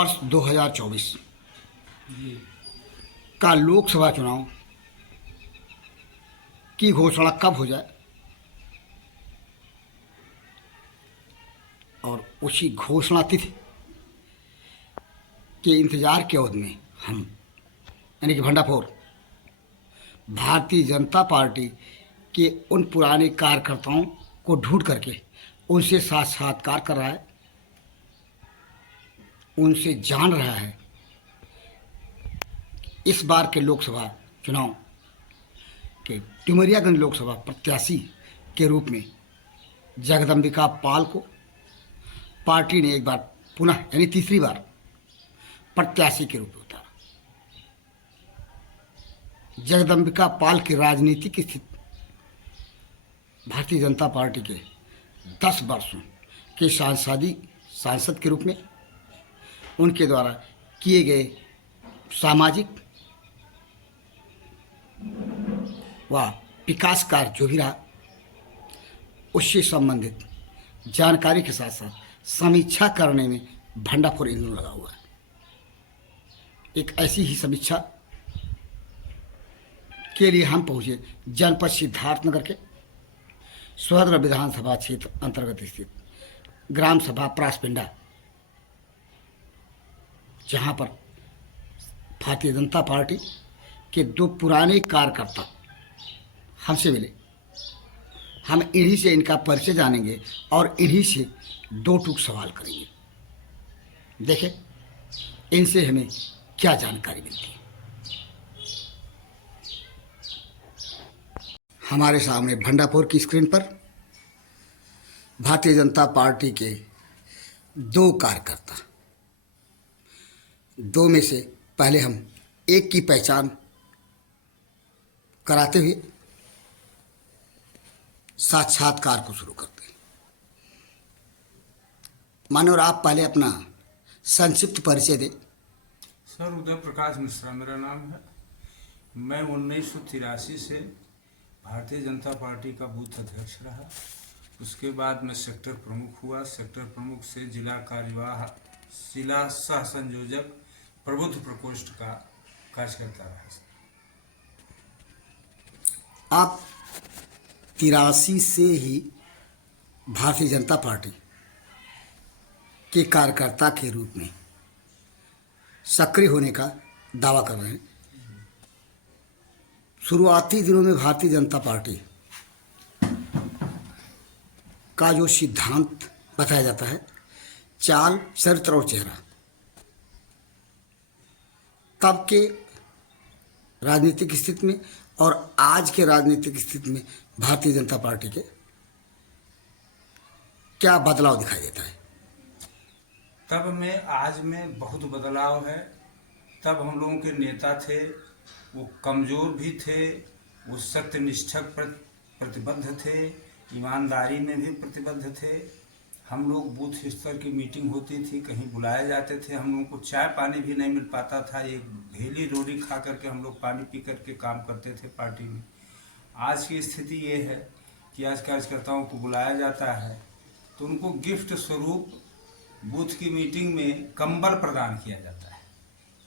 वर्ष 2024 का लोकसभा चुनाव की घोषणा कब हो जाए और उसी घोषणा तिथि के इंतजार के अवधि में हम यानी कि भंडाफोर भारतीय जनता पार्टी के उन पुराने कार्यकर्ताओं को ढूंढ करके उनसे साक्षात्कार कर रहा है, उनसे जान रहा है इस बार के लोकसभा चुनाव के डुमरियागंज लोकसभा प्रत्याशी के रूप में जगदम्बिका पाल को पार्टी ने एक बार पुनः यानी तीसरी बार प्रत्याशी के रूप में उतारा। जगदम्बिका पाल की राजनीतिक स्थिति भारतीय जनता पार्टी के 10 वर्षों के सांसद के रूप में उनके द्वारा किए गए सामाजिक व विकास कार्य जो भी रहा उससे संबंधित जानकारी के साथ साथ समीक्षा करने में भंडाफोर इंजन लगा हुआ है। एक ऐसी ही समीक्षा के लिए हम पहुंचे जनपद सिद्धार्थनगर के सोहदरा विधानसभा क्षेत्र अंतर्गत स्थित ग्राम सभा प्रासपिंडा, जहां पर भारतीय जनता पार्टी के 2 पुराने कार्यकर्ता हमसे मिले। हम इन्हीं से इनका परिचय जानेंगे और इन्हीं से 2 टूक सवाल करेंगे। देखें इनसे हमें क्या जानकारी मिलती है। हमारे सामने भंडाफोर की स्क्रीन पर भारतीय जनता पार्टी के 2 कार्यकर्ता, 2 में से पहले हम एक की पहचान कराते हुए साक्षात्कार को शुरू करते हैं। मानव, आप पहले अपना संक्षिप्त परिचय दें। सर, उदय प्रकाश मिश्रा मेरा नाम है। मैं 1983 से भारतीय जनता पार्टी का बूथ अध्यक्ष रहा। उसके बाद मैं सेक्टर प्रमुख हुआ। सेक्टर प्रमुख से जिला सह संयोजक प्रबुद्ध प्रकोष्ठ का कार्यकर्ता रहा। आप 83 से ही भारतीय जनता पार्टी के कार्यकर्ता के रूप में सक्रिय होने का दावा कर रहे हैं। शुरुआती दिनों में भारतीय जनता पार्टी का जो सिद्धांत बताया जाता है, चाल, चरित्र और चेहरा, तब के राजनीतिक स्थिति में और आज के राजनीतिक स्थिति में भारतीय जनता पार्टी के क्या बदलाव दिखाई देता है? तब में आज में बहुत बदलाव है। तब हम लोगों के नेता थे, वो कमज़ोर भी थे, वो सत्यनिष्ठक प्रतिबद्ध थे, ईमानदारी में भी प्रतिबद्ध थे। हम लोग बूथ स्तर की मीटिंग होती थी, कहीं बुलाए जाते थे, हम लोगों को चाय पानी भी नहीं मिल पाता था। एक भेली रोटी खा करके हम लोग पानी पी करके काम करते थे पार्टी में। आज की स्थिति ये है कि आज कार्यकर्ताओं को बुलाया जाता है तो उनको गिफ्ट स्वरूप बूथ की मीटिंग में कंबल प्रदान किया जाता है।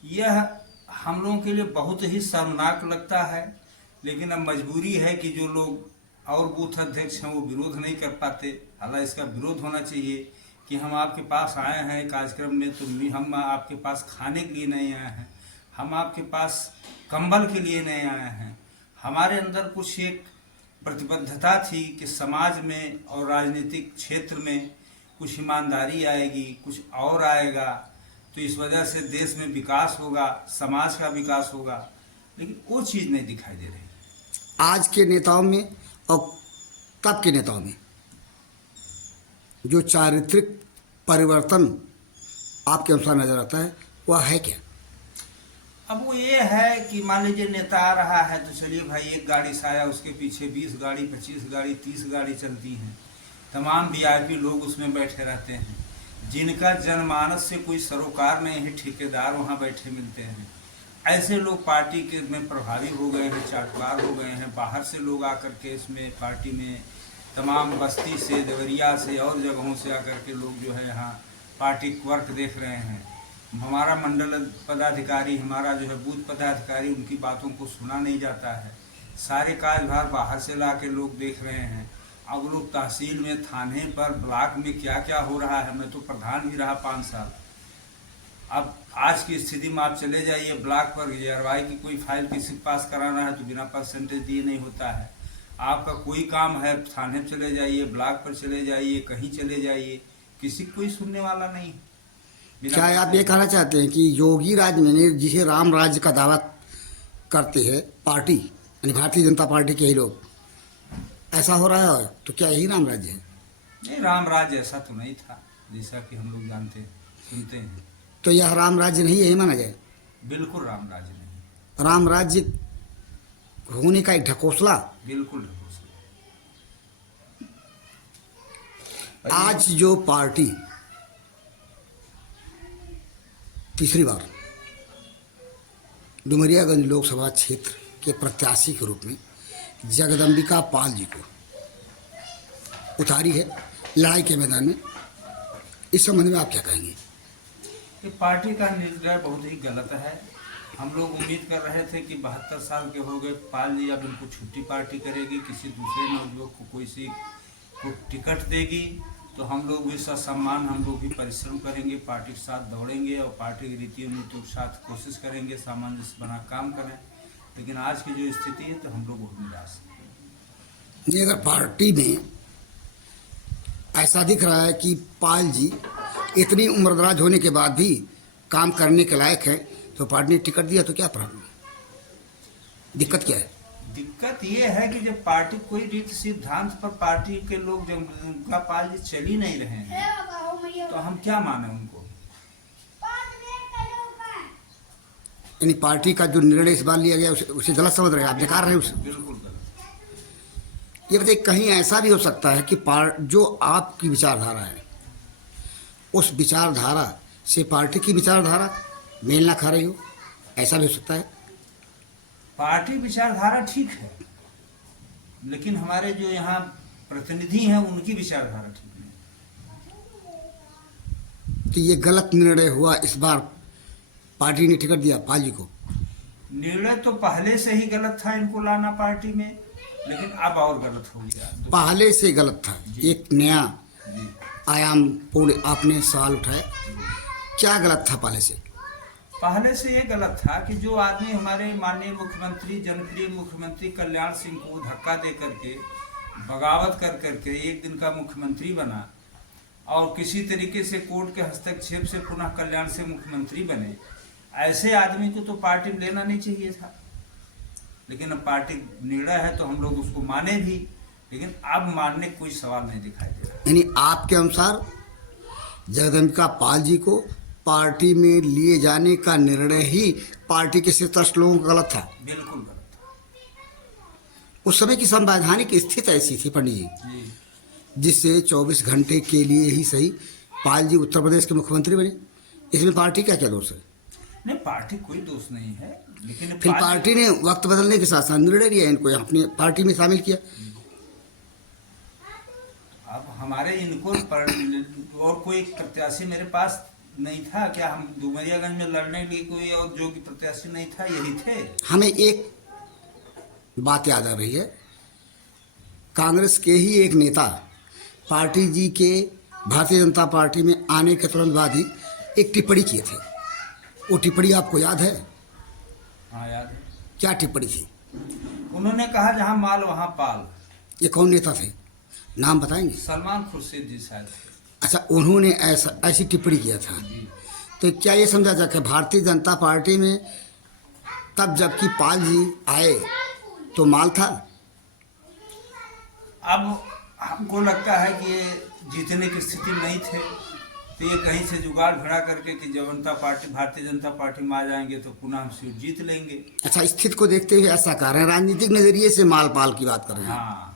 यह हम लोगों के लिए बहुत ही शर्मनाक लगता है, लेकिन अब मजबूरी है कि जो लोग और बूथ अध्यक्ष हैं वो विरोध नहीं कर पाते। हालांकि इसका विरोध होना चाहिए कि हम आपके पास आए हैं कार्यक्रम में, तो हम आपके पास खाने के लिए नहीं आए हैं, हम आपके पास कंबल के लिए नहीं आए हैं। हमारे अंदर कुछ एक प्रतिबद्धता थी कि समाज में और राजनीतिक क्षेत्र में कुछ ईमानदारी आएगी, कुछ और आएगा, तो इस वजह से देश में विकास होगा, समाज का विकास होगा, लेकिन वो चीज़ नहीं दिखाई दे रही आज के नेताओं में और तब के नेताओं में। जो चारित्रिक परिवर्तन आपके अनुसार नजर आता है वह है क्या? अब वो ये है कि मान लीजिए नेता आ रहा है तो चलिए भाई, एक गाड़ी से आया, उसके पीछे 20 गाड़ी, 25 गाड़ी, 30 गाड़ी चलती हैं। तमाम वीआईपी लोग उसमें बैठे रहते हैं, जिनका जनमानस से कोई सरोकार नहीं है, ठेकेदार वहाँ बैठे मिलते हैं। ऐसे लोग पार्टी के में प्रभावी हो गए हैं, चाटुकार हो गए हैं। बाहर से लोग आकर के इसमें पार्टी में तमाम बस्ती से, देवरिया से और जगहों से आकर के लोग जो है यहाँ पार्टी वर्क देख रहे हैं। हमारा मंडल पदाधिकारी, हमारा जो है बूथ पदाधिकारी, उनकी बातों को सुना नहीं जाता है। सारे कार्यभार बाहर से ला के लोग देख रहे हैं। अब लोग तहसील में, थाने पर, ब्लॉक में क्या क्या हो रहा है। मैं तो प्रधान भी रहा 5 साल। अब आज की स्थिति में आप चले जाइए ब्लॉक पर, RY की कोई फाइल किसी के पास कराना है तो बिना परसेंटेज दिए नहीं होता है। आपका कोई काम है, थाने पर चले जाइए, ब्लॉक पर चले जाइए, कहीं चले जाइए, किसी कोई सुनने वाला नहीं। क्या आप ये कहना चाहते हैं कि योगी राज में जिसे राम राज्य का दावा करते हैं पार्टी, यानी भारतीय जनता पार्टी के ही लोग, ऐसा हो रहा है तो क्या यही राम राज्य है? नहीं, राम राज्य ऐसा तो नहीं था जैसा कि हम लोग जानते हैं, सुनते हैं। तो यह राम राज्य नहीं है, यही माना जाए? बिल्कुल राम राज्य नहीं। राम राज्य होने का एक ढकोसला। बिल्कुल ढकोसला। आज जो पार्टी तीसरी बार डुमरियागंज लोकसभा क्षेत्र के प्रत्याशी के रूप में जगदम्बिका पाल जी को उतारी है लड़ाई के मैदान में, इस संबंध में आप क्या कहेंगे? ये पार्टी का निर्णय बहुत ही गलत है। हम लोग उम्मीद कर रहे थे कि 72 साल के हो गए पाल जी, अब इनको छुट्टी पार्टी करेगी, किसी दूसरे नवयुवक को कोई सी को टिकट देगी तो हम लोग भी ससम्मान, हम लोग भी परिश्रम करेंगे, पार्टी के साथ दौड़ेंगे और पार्टी की रीतियों नीतियों के साथ कोशिश करेंगे, सामंजस्य बना काम करें। लेकिन आज की जो स्थिति है तो हम लोग बहुत निराश हैं। ये अगर पार्टी में ऐसा दिख रहा है कि पाल जी इतनी उम्रदराज होने के बाद भी काम करने के लायक है, तो पार्टी ने टिकट दिया तो क्या प्रॉब्लम, दिक्कत क्या है? दिक्कत ये है कि जब पार्टी कोई रीति सिद्धांत पर पार्टी के लोग जगदम्बिका पाल जी चल ही नहीं रहे हैं तो हम क्या माने उनको। यानी पार्टी का जो निर्णय इस बार लिया गया उसे गलत समझ रहे हैं आप, बेकार रहे उसे? बिल्कुल गलत। ये बताइए, कहीं ऐसा भी हो सकता है कि जो आपकी विचारधारा है उस विचारधारा से पार्टी की विचारधारा मेल ना खा रही हो, ऐसा भी हो सकता है? पार्टी विचारधारा ठीक है, लेकिन हमारे जो यहाँ प्रतिनिधि हैं उनकी विचारधारा ठीक नहीं। तो ये गलत निर्णय हुआ इस बार, पार्टी ने टिकट दिया पाल जी को? निर्णय तो पहले से ही गलत था इनको लाना पार्टी में, लेकिन अब और गलत हो गया। पहले से गलत था, एक नया आयाम पूर्ण आपने सवाल उठाया। क्या गलत था पहले से? पहले से ये गलत था कि जो आदमी हमारे माननीय मुख्यमंत्री, जनप्रिय मुख्यमंत्री कल्याण सिंह को धक्का दे करके, बगावत कर करके एक दिन का मुख्यमंत्री बना और किसी तरीके से कोर्ट के हस्तक्षेप से पुनः कल्याण सिंह मुख्यमंत्री बने, ऐसे आदमी को तो पार्टी में लेना नहीं चाहिए था। लेकिन अब पार्टी निर्णय है तो हम लोग उसको माने भी, लेकिन अब मानने कोई सवाल नहीं दिखाई दे रहा। यानी आपके अनुसार जगदम्बिका पाल जी को पार्टी में लिए जाने का निर्णय ही पार्टी के शीर्षस्थ लोगों का गलत था? बिल्कुल गलत। उस समय की संवैधानिक स्थिति ऐसी थी पंडित जी, जिससे 24 घंटे के लिए ही सही पाल जी उत्तर प्रदेश के मुख्यमंत्री बने। इसमें पार्टी का क्या दोष है? नहीं, पार्टी कोई दोष नहीं है, लेकिन फिर पार्टी ने वक्त बदलने के साथ साथ निर्णय लिया, इनको अपने पार्टी में शामिल किया। अब हमारे इनको और कोई प्रत्याशी मेरे पास नहीं था क्या? हम डुमरियागंज में लड़ने के लिए कोई और जो कि प्रत्याशी नहीं था, यही थे। हमें एक बात याद आ रही है, कांग्रेस के ही एक नेता पार्टी जी के भारतीय जनता पार्टी में आने के तुरंत बाद ही एक टिप्पणी किए थे। वो टिप्पणी आपको याद है? हाँ याद है। क्या टिप्पणी थी? उन्होंने कहा जहाँ माल वहाँ पाल। ये कौन नेता थे, नाम बताएंगे? सलमान खुर्शीद जी शायद थे। अच्छा, उन्होंने ऐसी टिप्पणी किया था। तो क्या ये समझा जाए कि भारतीय जनता पार्टी में तब जबकि पाल जी आए तो माल था? अब हमको लगता है कि ये जीतने की स्थिति में नहीं थे, तो ये कहीं से जुगाड़ भिड़ा करके कि भारतीय जनता पार्टी में आ जाएंगे तो पुनः हम सीट जीत लेंगे। अच्छा, स्थिति को देखते हुए ऐसा कह रहे हैं, राजनीतिक नजरिए से माल पाल की बात कर रहे हैं। हाँ।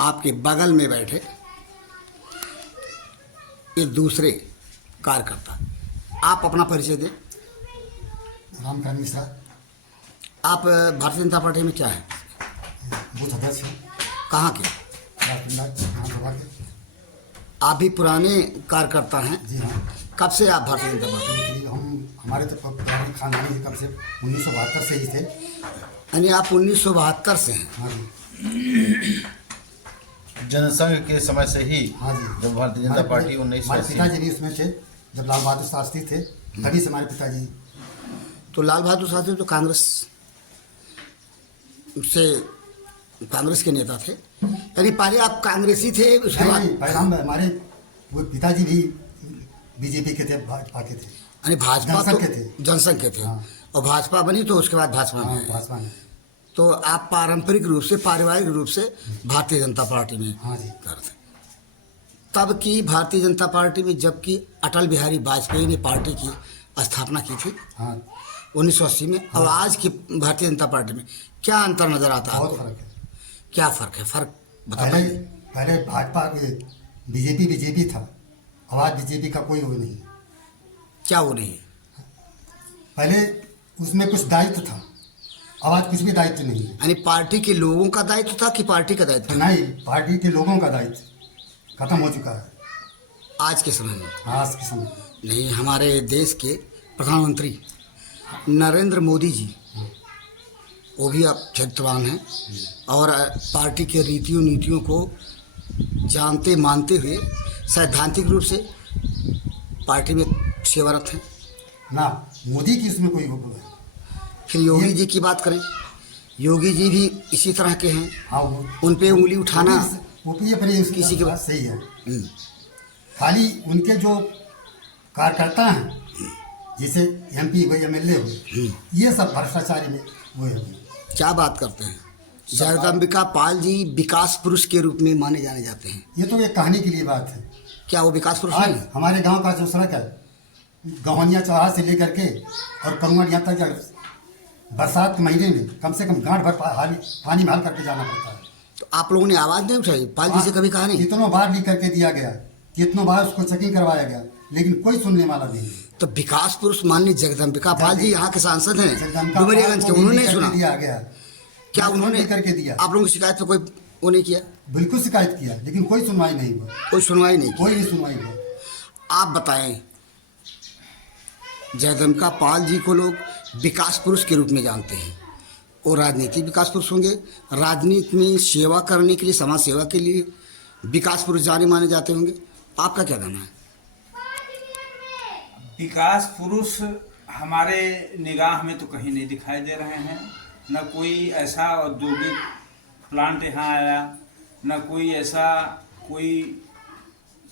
आपके बगल में बैठे एक दूसरे कार्यकर्ता, आप अपना परिचय दें। राम कानी सर, आप भारतीय जनता पार्टी में क्या है? बूथ अध्यक्ष हैं, कहाँ के? विधानसभा के। आप भी पुराने कार्यकर्ता हैं। जी हाँ। कब से आप भारतीय जनता पार्टी? कि हम हमारे तो पुराने खानदानी कब से 1972 से ही थे। यानी आप 1972 से हैं। हाँ जी, जनसंघ के समय से ही हाँ जी। जब भारतीय जनता पार्टी हमारे 1980 पिताजी भी उसमें थे, जब लाल बहादुर शास्त्री थे तभी से हमारे पिताजी। तो लाल बहादुर शास्त्री तो कांग्रेस के नेता थे, यानी पहले आप कांग्रेसी थे, उसके बाद नहीं, पहले हम हमारे वो पिताजी भी बीजेपी के थे, भाजपा के थे। यानी भाजपा जनसंघ तो के थे। जनसंघ के थे। हाँ। और भाजपा बनी तो उसके बाद भाजपा में हाँ, आए। भाजपा में। तो आप पारंपरिक रूप से, पारिवारिक रूप से भारतीय जनता पार्टी में हाँ जी। करते। तब की भारतीय जनता पार्टी में, जबकि अटल बिहारी वाजपेयी ने पार्टी की स्थापना की थी हाँ, 1980 में, और आज की भारतीय जनता पार्टी में क्या अंतर नजर आता है बहुत आपको? फर्क है। क्या फर्क है? फर्क बता पहले पाइए। पहले भाजपा बीजेपी था, अब आज बीजेपी का कोई वो नहीं है। क्या वो नहीं है? पहले उसमें कुछ दायित्व था, अब आज कुछ भी दायित्व नहीं है। यानी पार्टी के लोगों का दायित्व था कि पार्टी का दायित्व तो था? नहीं, पार्टी के लोगों का दायित्व खत्म हो चुका है आज के समय में आज के समय में। नहीं। हमारे देश के प्रधानमंत्री नरेंद्र मोदी जी, वो भी अब चरित्रवान हैं और पार्टी के रीतियों नीतियों को जानते मानते हुए सैद्धांतिक रूप से पार्टी में सेवारत हैं। ना मोदी की इसमें कोई वो है। फिर योगी जी की बात करें, योगी जी भी इसी तरह के हैं। हाँ, वो उन पे उंगली उठाना वो भी अपने उसकी किसी की बात सही है। हम्म, खाली उनके जो कार्यकर्ता हैं, जैसे एमपी हुए, एमएलए हुए, ये सब भ्रष्टाचारी में वो है। क्या बात करते हैं? जगदम्बिका पाल जी विकास पुरुष के रूप में माने जाने जाते हैं। ये तो एक कहानी के लिए बात है। क्या वो विकास पुरुष आज नहीं है? हमारे गांव का जो सड़क है, गवनिया चौराहा से लेकर के और करुआ यहाँ तक, बरसात के महीने में कम से कम गांठ भर पानी में हल करके जाना पड़ता है। तो आप लोगों ने आवाज़ नहीं उठाई? पाल जी से कभी कहा नहीं? कितनों बार लिख करके दिया गया, कितनों बार उसको चेकिंग करवाया गया, लेकिन कोई सुनने वाला नहीं। तो विकास पुरुष माननीय जगदम्बिका पाल जी यहाँ के सांसद हैं जगदम्बिका डुमरियागंज के, पाल को उन्होंने लिख नहीं करके सुना? दिया गया। क्या उन्होंने लिख करके दिया? आप लोगों की शिकायत पे कोई वो नहीं किया? बिल्कुल शिकायत किया, लेकिन कोई सुनवाई नहीं हुआ। कोई सुनवाई नहीं की? कोई नहीं सुनवाई हुआ। आप बताएं, जगदम्बिका पाल जी को लोग विकास पुरुष के रूप में जानते हैं, और राजनीतिक विकास पुरुष होंगे। राजनीति में सेवा करने के लिए, समाज सेवा के लिए विकास पुरुष जाने माने जाते होंगे। आपका क्या कहना है? विकास पुरुष हमारे निगाह में तो कहीं नहीं दिखाई दे रहे हैं। न कोई ऐसा औद्योगिक प्लांट यहाँ आया, न कोई ऐसा कोई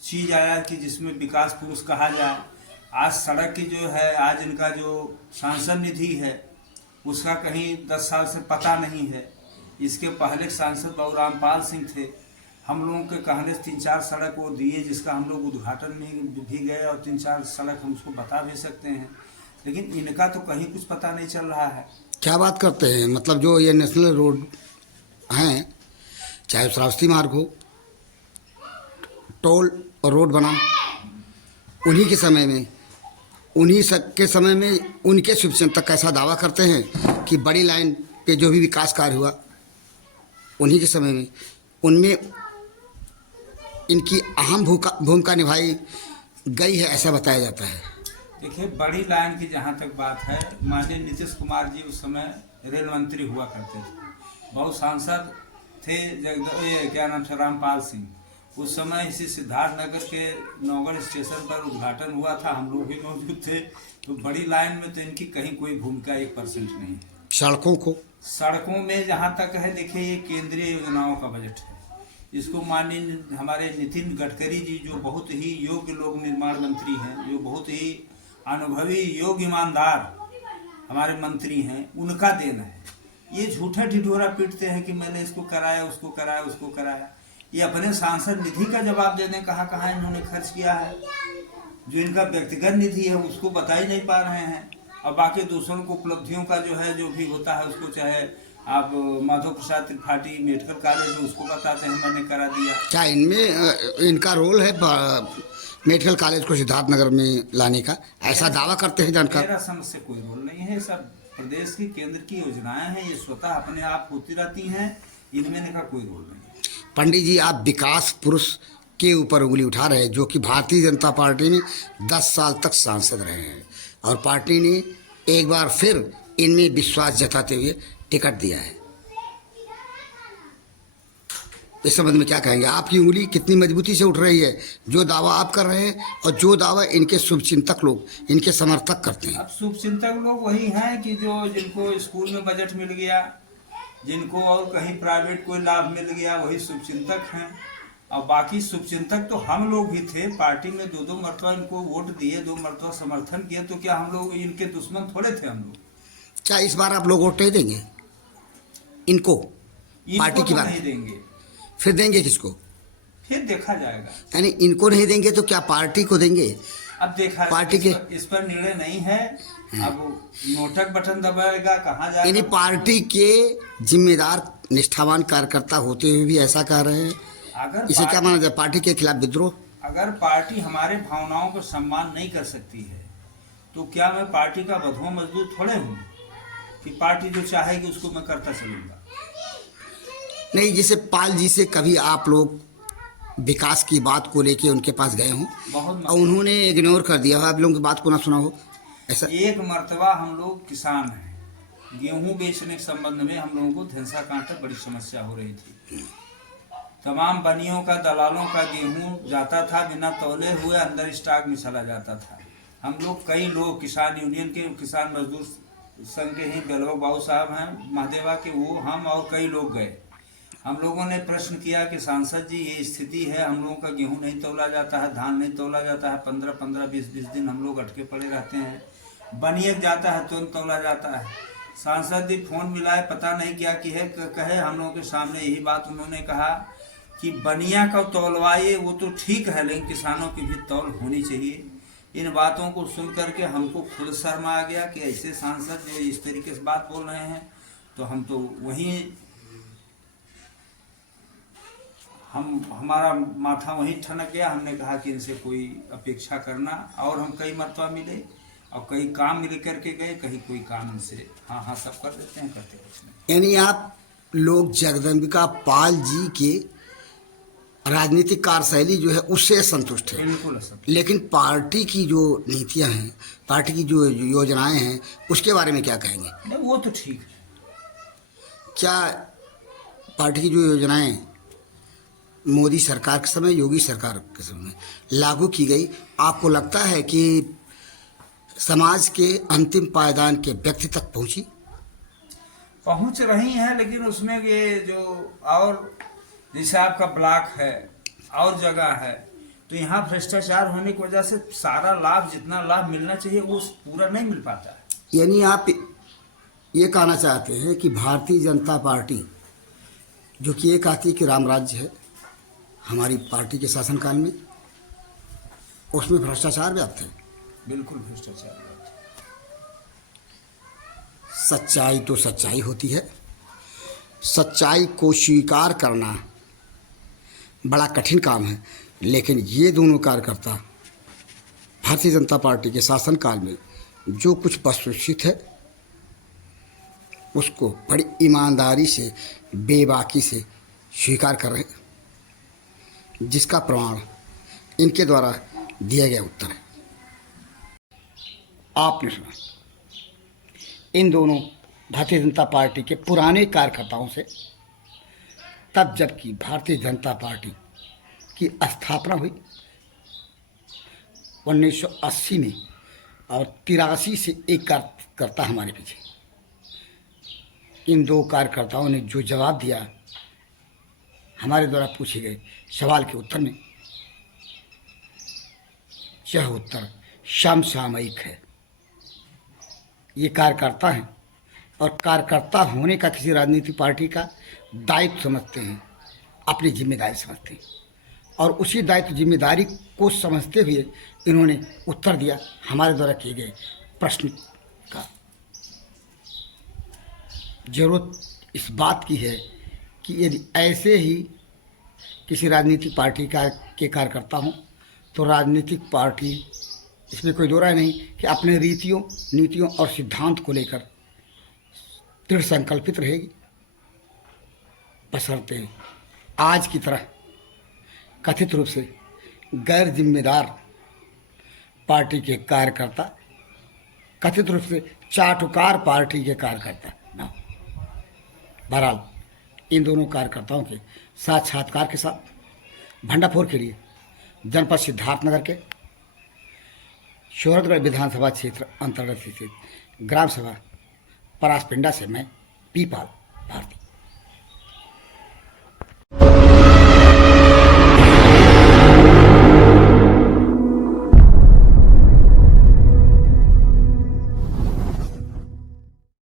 चीज़ आया कि जिसमें विकास पुरुष कहा जाए। आज सड़क की जो है, आज इनका जो सांसद निधि है, उसका कहीं 10 साल से पता नहीं है। इसके पहले सांसद बाबू रामपाल सिंह थे, हम लोगों के कहने से 3-4 सड़क वो दिए, जिसका हम लोग उद्घाटन में भी गए और 3-4 सड़क हम उसको बता भी सकते हैं, लेकिन इनका तो कहीं कुछ पता नहीं चल रहा है। क्या बात करते हैं? मतलब जो ये नेशनल रोड हैं, चाहे श्रावस्ती मार्ग हो, टोल और रोड बना, उन्हीं के समय में, के समय में उनके शुभ चिंतक ऐसा दावा करते हैं कि बड़ी लाइन पे जो भी विकास कार्य हुआ उन्हीं के समय में, उनमें इनकी अहम भूमिका निभाई गई है, ऐसा बताया जाता है। देखिए, बड़ी लाइन की जहाँ तक बात है, माननीय नीतीश कुमार जी उस समय रेल मंत्री हुआ करते थे। बहुत सांसद थे क्या नाम से, रामपाल सिंह। उस समय इसी सिद्धार्थ नगर के नौगढ़ स्टेशन पर उद्घाटन हुआ था, हम लोग भी मौजूद थे। तो बड़ी लाइन में तो इनकी कहीं कोई भूमिका 1% नहीं है। सड़कों में जहाँ तक है, देखिए ये केंद्रीय योजनाओं का बजट है, इसको माननीय हमारे नितिन गडकरी जी, जो बहुत ही योग्य लोक निर्माण मंत्री हैं, जो बहुत ही अनुभवी, योग्य, ईमानदार हमारे मंत्री हैं, उनका देना है। ये झूठा ढिढोरा पीटते हैं कि मैंने इसको कराया, उसको कराया, उसको कराया। ये अपने सांसद निधि का जवाब देने कहाँ इन्होंने खर्च किया है। जो इनका व्यक्तिगत निधि है उसको बता ही नहीं पा रहे हैं, और बाकी दूसरों को उपलब्धियों का जो है, जो भी होता है उसको, चाहे आप माधव प्रसाद त्रिपाठी मेडिकल कॉलेज है उसको बताते हैं मैंने करा दिया। क्या इनमें इनका रोल है मेडिकल कॉलेज को सिद्धार्थनगर में लाने का? ऐसा दावा करते हैं जानकार। मेरा समझ से कोई रोल नहीं है, सब प्रदेश की केंद्र की योजनाएं हैं, ये स्वतः अपने आप होती रहती हैं, इनमें इनका कोई रोल नहीं है। पंडित जी, आप विकास पुरुष के ऊपर उंगली उठा रहे हैं, जो कि भारतीय जनता पार्टी में 10 साल तक सांसद रहे हैं और पार्टी ने एक बार फिर इनमें विश्वास जताते हुए टिकट दिया है। इस संबंध में क्या कहेंगे? आपकी उंगली कितनी मजबूती से उठ रही है, जो दावा आप कर रहे हैं और जो दावा इनके शुभचिंतक लोग, इनके समर्थक करते हैं? अब शुभचिंतक लोग वही हैं कि जो जिनको स्कूल में बजट मिल गया, जिनको और कहीं प्राइवेट कोई लाभ मिल गया, वही शुभचिंतक हैं। और बाकी शुभचिंतक तो हम लोग भी थे, पार्टी में 2-2 मरतबा इनको वोट दिए, 2 मरतबा समर्थन किए, तो क्या हम लोग इनके दुश्मन थोड़े थे हम लोग? क्या इस बार आप लोग वोट नहीं देंगे इनको? पार्टी इनको की तो बात नहीं देंगे, फिर देंगे किसको? फिर देखा जाएगा। यानी इनको नहीं देंगे तो क्या पार्टी को देंगे? अब देखा पार्टी इस पर निर्णय नहीं है। अब नोटक बटन दबाएगा, कहाँ यानी जाएगा? पार्टी के जिम्मेदार निष्ठावान कार्यकर्ता होते हुए भी ऐसा कह रहे हैं, अगर इसे क्या माना जाए? पार्टी के खिलाफ विद्रोह? अगर पार्टी हमारे भावनाओं को सम्मान नहीं कर सकती है, तो क्या मैं पार्टी का बंधुआ मजदूर थोड़े हूँ कि पार्टी जो चाहेगी उसको मैं करता चलूंगा? नहीं, जैसे पाल जी से कभी आप लोग विकास की बात को लेके उनके पास गए हों बहुत और उन्होंने इग्नोर कर दिया हो, आप लोगों की बात को ना सुना हो, ऐसा? एक मर्तबा हम लोग किसान हैं, गेहूं बेचने के संबंध में हम लोगों को धंसा कांटा बड़ी समस्या हो रही थी। तमाम बनियों का, दलालों का गेहूं जाता था बिना तौले हुए, अंदर स्टॉक में चला जाता था। हम लोग कई लोग किसान यूनियन के, किसान मजदूर संघ के ही बेलवा बाबू साहब हैं महादेवा के, वो हम और कई लोग गए। हम लोगों ने प्रश्न किया कि सांसद जी ये स्थिति है, हम लोगों का गेहूं नहीं तौला जाता है, धान नहीं तौला जाता है, 15-15, 20-20 दिन हम लोग अटके पड़े रहते हैं। बनिए जाता है तो तौला जाता है। सांसद जी फोन मिलाए, पता नहीं क्या की है, कहे हम लोगों के सामने यही बात उन्होंने कहा कि बनिया का तौलवाइए, वो तो ठीक है, लेकिन किसानों की भी तौल होनी चाहिए। इन बातों को सुन करके हमको खुद शर्म आ गया कि ऐसे सांसद जो इस तरीके से बात बोल रहे हैं, तो हम तो वहीं हमारा माथा वहीं ठनक गया। हमने कहा कि इनसे कोई अपेक्षा करना, और हम कई मरतबा मिले और कई काम मिल करके गए, कहीं कोई काम इनसे हाँ हाँ सब कर देते हैं, करते कुछ नहीं। यानी आप लोग जगदम्बिका पाल जी के राजनीतिक कार्यशैली जो है उससे संतुष्ट है, बिल्कुल असंतुष्ट। लेकिन पार्टी की जो नीतियां हैं, पार्टी की जो योजनाएं हैं, उसके बारे में क्या कहेंगे? नहीं, वो तो ठीक है। क्या पार्टी की जो योजनाएं मोदी सरकार के समय, योगी सरकार के समय लागू की गई, आपको लगता है कि समाज के अंतिम पायदान के व्यक्ति तक पहुंची? पहुंच रही हैं, लेकिन उसमें ये जो और जैसे आपका ब्लॉक है और जगह है, तो यहाँ भ्रष्टाचार होने की वजह से सारा लाभ, जितना लाभ मिलना चाहिए वो पूरा नहीं मिल पाता है। यानी आप ये कहना चाहते हैं कि भारतीय जनता पार्टी, जो कि ये कहती है कि राम राज्य है हमारी पार्टी के शासनकाल में, उसमें भ्रष्टाचार व्याप्त है? बिल्कुल भ्रष्टाचार है। सच्चाई तो सच्चाई होती है, सच्चाई को स्वीकार करना बड़ा कठिन काम है, लेकिन ये दोनों कार्यकर्ता भारतीय जनता पार्टी के शासनकाल में जो कुछ वस्तुस्थित है उसको बड़ी ईमानदारी से, बेबाकी से स्वीकार कर रहे हैं, जिसका प्रमाण इनके द्वारा दिया गया उत्तर है। आपने सुना इन दोनों भारतीय जनता पार्टी के पुराने कार्यकर्ताओं से, तब जबकि भारतीय जनता पार्टी की स्थापना हुई 1980 में, और 83 से एक कार्यकर्ता हमारे पीछे। इन दो कार्यकर्ताओं ने जो जवाब दिया हमारे द्वारा पूछे गए सवाल के उत्तर में, यह उत्तर समसामयिक है। ये कार्यकर्ता हैं और कार्यकर्ता होने का किसी राजनीतिक पार्टी का दायित्व समझते हैं, अपनी जिम्मेदारी समझते हैं, और उसी दायित्व जिम्मेदारी को समझते हुए इन्होंने उत्तर दिया हमारे द्वारा किए गए प्रश्न का। जरूरत इस बात की है कि यदि ऐसे ही किसी राजनीतिक पार्टी के कार्यकर्ता हों तो राजनीतिक पार्टी, इसमें कोई दो राय नहीं, कि अपने रीतियों, नीतियों और सिद्धांत को लेकर दृढ़ संकल्पित रहेगी, बशर्ते आज की तरह कथित रूप से गैर जिम्मेदार पार्टी के कार्यकर्ता, कथित रूप से चाटुकार पार्टी के कार्यकर्ता ना। बहरहाल इन दोनों कार्यकर्ताओं के साक्षात्कार के साथ भंडापुर के लिए जनपद सिद्धार्थनगर के शोहरतगढ़ विधानसभा क्षेत्र अंतर्गत स्थित ग्राम सभा परासपिंडा से मैं पीपाल भारती।